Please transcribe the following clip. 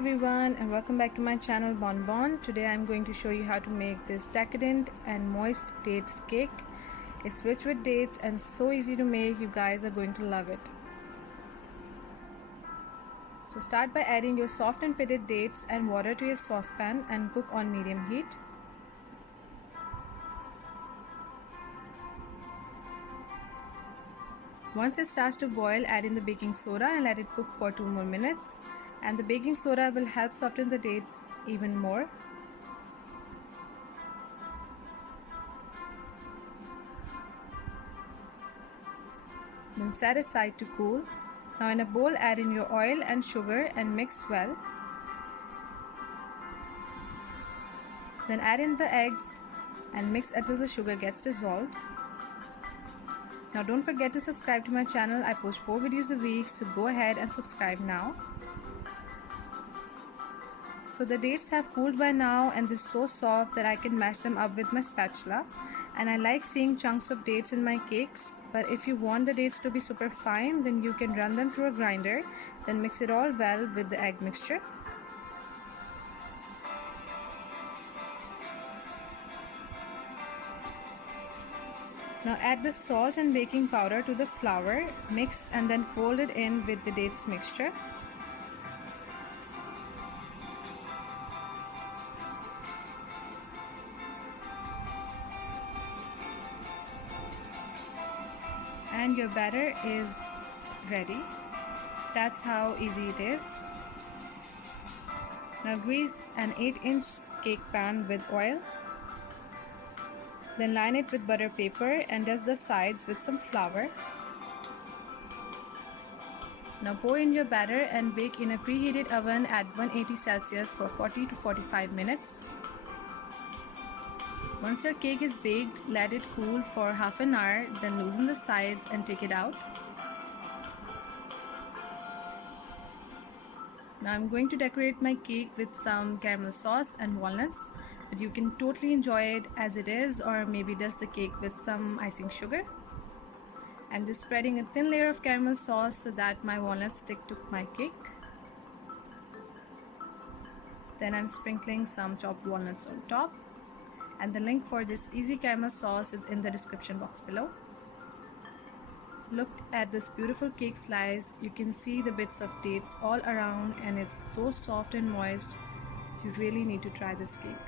everyone, and welcome back to my channel Bonbon. Today I'm going to show you how to make this decadent and moist dates cake. It's rich with dates and so easy to make. You guys are going to love it. So start by adding your soft and pitted dates and water to your saucepan and cook on medium heat. Once it starts to boil, add in the baking soda and let it cook for 2 more minutes. And the baking soda will help soften the dates even more. Then set aside to cool. Now in a bowl, add in your oil and sugar and mix well. Then add in the eggs and mix until the sugar gets dissolved. Now don't forget to subscribe to my channel. I post 4 videos a week, so go ahead and subscribe now. So the dates have cooled by now and they're so soft that I can mash them up with my spatula. And I like seeing chunks of dates in my cakes, but if you want the dates to be super fine, then you can run them through a grinder, then mix it all well with the egg mixture. Now add the salt and baking powder to the flour, mix and then fold it in with the dates mixture. And your batter is ready. That's how easy it is. Now grease an 8-inch cake pan with oil. Then line it with butter paper and dust the sides with some flour. Now pour in your batter and bake in a preheated oven at 180 Celsius for 40 to 45 minutes. Once your cake is baked, let it cool for half an hour, then loosen the sides and take it out. Now I'm going to decorate my cake with some caramel sauce and walnuts, but you can totally enjoy it as it is, or maybe dust the cake with some icing sugar. I'm just spreading a thin layer of caramel sauce so that my walnuts stick to my cake. Then I'm sprinkling some chopped walnuts on top. And the link for this easy caramel sauce is in the description box below. Look at this beautiful cake slice. You can see the bits of dates all around and it's so soft and moist. You really need to try this cake.